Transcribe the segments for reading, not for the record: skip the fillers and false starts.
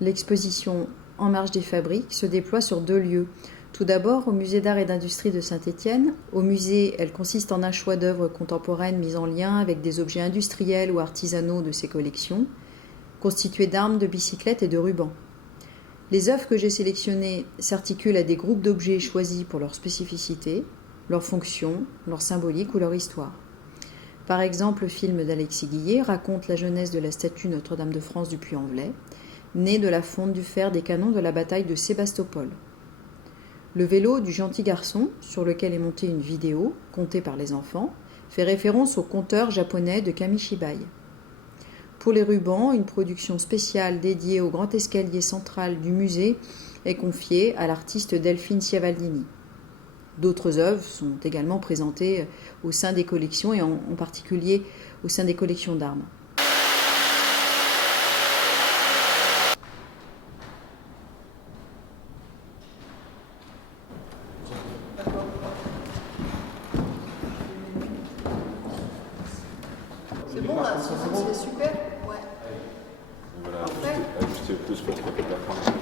L'exposition En marge des fabriques se déploie sur 2 lieux. Tout d'abord, au Musée d'art et d'industrie de Saint-Étienne. Au musée, elle consiste en un choix d'œuvres contemporaines mises en lien avec des objets industriels ou artisanaux de ses collections, constitués d'armes, de bicyclettes et de rubans. Les œuvres que j'ai sélectionnées s'articulent à des groupes d'objets choisis pour leur spécificité, leur fonction, leur symbolique ou leur histoire. Par exemple, le film d'Alexis Guillet raconte la jeunesse de la statue Notre-Dame de France du Puy-en-Velay, née de la fonte du fer des canons de la bataille de Sébastopol. Le vélo du gentil garçon, sur lequel est montée une vidéo, contée par les enfants, fait référence au conteur japonais de Kamishibai. Pour les rubans, une production spéciale dédiée au grand escalier central du musée est confiée à l'artiste Delphine Ciavaldini. D'autres œuvres sont également présentées au sein des collections et en particulier au sein des collections d'armes. C'est bon là, c'est super. Ouais. Voilà, Parfait. ajuster le pouce pour trouver la fin.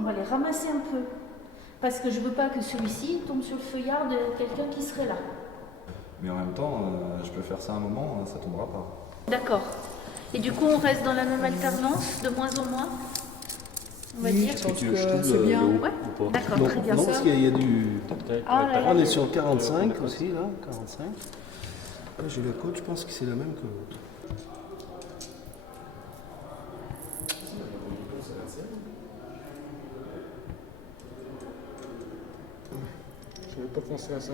On va les ramasser un peu, parce que je veux pas que celui-ci tombe sur le feuillard de quelqu'un qui serait là. Mais en même temps, je peux faire ça un moment, ça tombera pas. D'accord. Et du coup, on reste dans la même alternance, de moins en moins, on va dire. Je pense Tu que veux que je c'est trouve bien. le haut Ouais, ou pas? d'accord, Non, très bien. non, parce qu'il y a du... Ah là là. On est sur 45 aussi, là, 45. Là, j'ai la côte, je pense que c'est la même que l'autre. Je n'avais pas pensé à ça.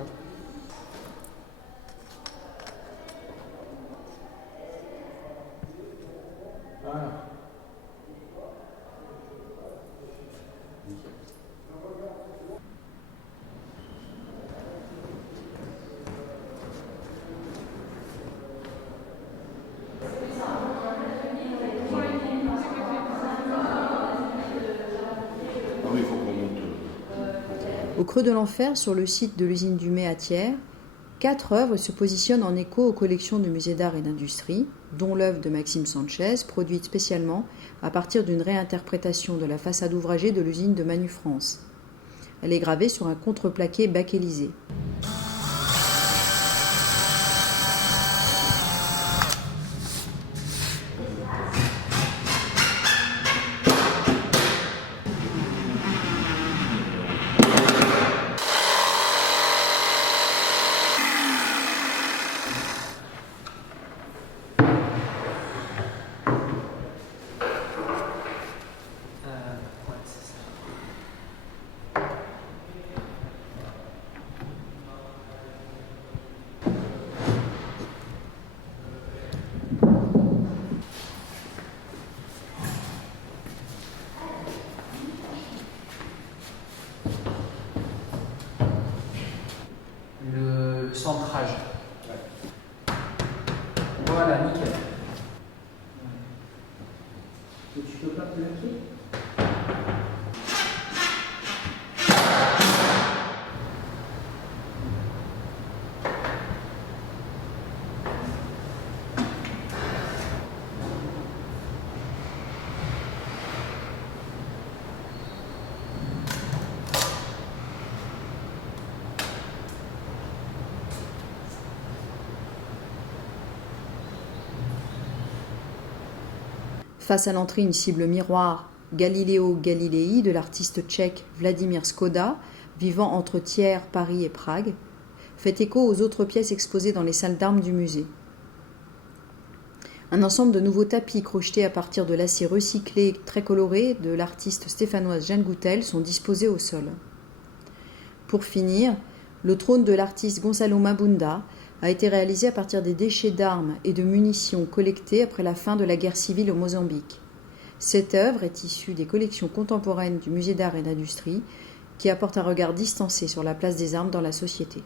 Ah. Ah oui, il faut qu'on monte. Au creux de l'enfer, sur le site de l'usine du Mai à Thiers, 4 œuvres se positionnent en écho aux collections du Musée d'art et d'industrie, dont l'œuvre de Maxime Sanchez, produite spécialement à partir d'une réinterprétation de la façade ouvragée de l'usine de Manufrance. Elle est gravée sur un contreplaqué bakélysé. Le centrage. Voilà, nickel. Et tu peux pas te plaquer? Face à l'entrée, une cible miroir, Galileo Galilei, de l'artiste tchèque Vladimir Skoda, vivant entre Thiers, Paris et Prague. fait écho aux autres pièces exposées dans les salles d'armes du musée. Un ensemble de nouveaux tapis crochetés à partir de l'acier recyclé très coloré de l'artiste stéphanoise Jeanne Goutel sont disposés au sol. Pour finir, le trône de l'artiste Gonçalo Mabunda a été réalisé à partir des déchets d'armes et de munitions collectés après la fin de la guerre civile au Mozambique. Cette œuvre est issue des collections contemporaines du Musée d'art et d'industrie qui apporte un regard distancé sur la place des armes dans la société.